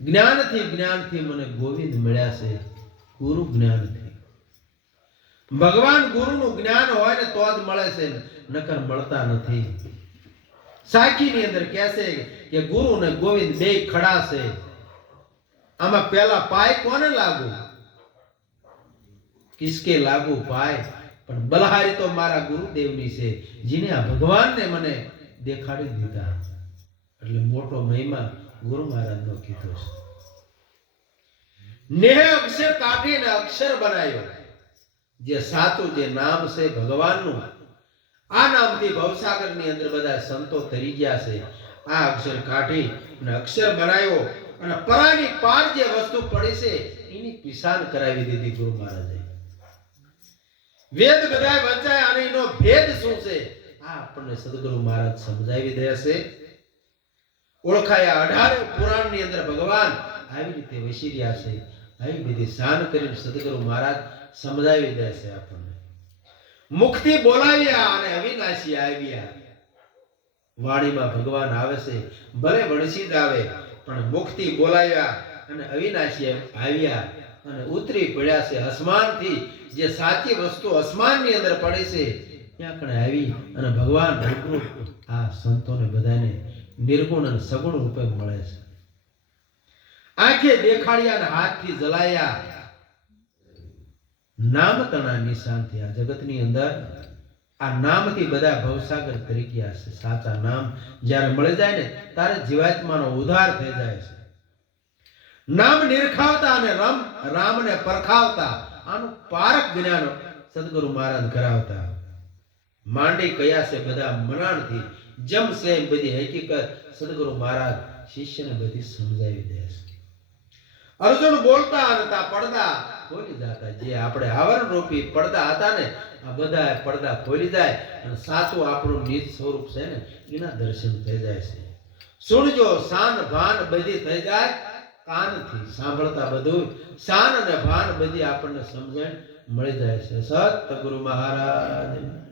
જ્ઞાનથી જ્ઞાનથી મને ગોવિંદ મળ્યા છે. ગુરુ જ્ઞાનથી. ભગવાન ગુરુનું જ્ઞાન હોય ને તો જ મળે છે, નકર મળતા નથી. સાખીની અંદર કહેશે કે ગુરુ ને ગોવિંદ બે ખડા છે. આમાં પેલા પાય કોને લાગુ? કિસકે લાગુ પાય? પણ બલહારી તો મારા ગુરુદેવની છે, જેને આ ભગવાનને મને દેખાડી દીધા. એટલે મોટો મહિમા ગુરુ મહારાજનો કીધો છે. નેહ અક્ષર કાઢીને અક્ષર બનાવ્યો જે સાચું જે નામ છે ભગવાનનું, આ નામથી ભવસાગરની અંદર બધા સંતો તરી ગયા છે. આ અક્ષર કાઢી અને અક્ષર બનાવ્યો અને પરાની પાર જે વસ્તુ પડી છે, એની પિસાન કરાવી દીધી ગુરુ મહારાજે. વેદ બધાય વંચાય અને એનો ભેદ શું છે, આ આપણને સદગુરુ મહારાજ સમજાવી દે છે. ઓળખાયા અઢારે પુરાણની અંદર ભગવાન આવી રીતે વસી રહ્યા છે. આવી બધી શાન કરીને સદગુરુ મહારાજ સમજાવી દે છે આપણને. મુખથી બોલાવ્યા અને અવિનાશી આવ્યા. વાણીમાં ભગવાન આવે છે, ભલે વણસી આવે, પણ મુખથી બોલાવ્યા અને અવિનાશી આવ્યા અને ઉતરી પડ્યા છે અસમાનથી જે સાચી વસ્તુ અસમાનની અંદર પડે છે, ત્યાં કણે આવી અને ભગવાન આ સંતોને બધાને નિર્ગુણ અને સગુણ રૂપે મળે છે. આંખે દેખાડ્યા અને હાથથી જલાયા. નામ તણા નિશાનથી આ જગતની અંદર આ નામથી બધા ભવસાગર તરીકે હશે સાચા નામ જ્યારે મળી જાય ને ત્યારે જીવાત્માનો ઉદ્ધાર થઈ જાય છે. નામ નિરખાવતા અને રમ રામને પરખાવતા આનું પારક જ્ઞાન સદગુરુ મહારાજ કરાવતા. માંડી કયા છે બધા મનાણથી જમ છે એમ બધી હકીકત સદગુરુ મહારાજ શિષ્યને બધી સમજાવી દે છે. અર્જુન બોલતા હતા પડદા ખોલી જતા. જે આપણે આવરણ રૂપી પડદા હતા ને, આ બધા પડદા ખોલી જાય અને સાચું આપણું નિજ સ્વરૂપ છે ને, એના દર્શન થઈ જાય છે. સુણજો શાન ભાન બધી થઈ જાય, કાનથી સાંભળતા બધું શાન અને ભાન બધી આપણને સમજણ મળી જાય છે. સત ગુરુ મહારાજ.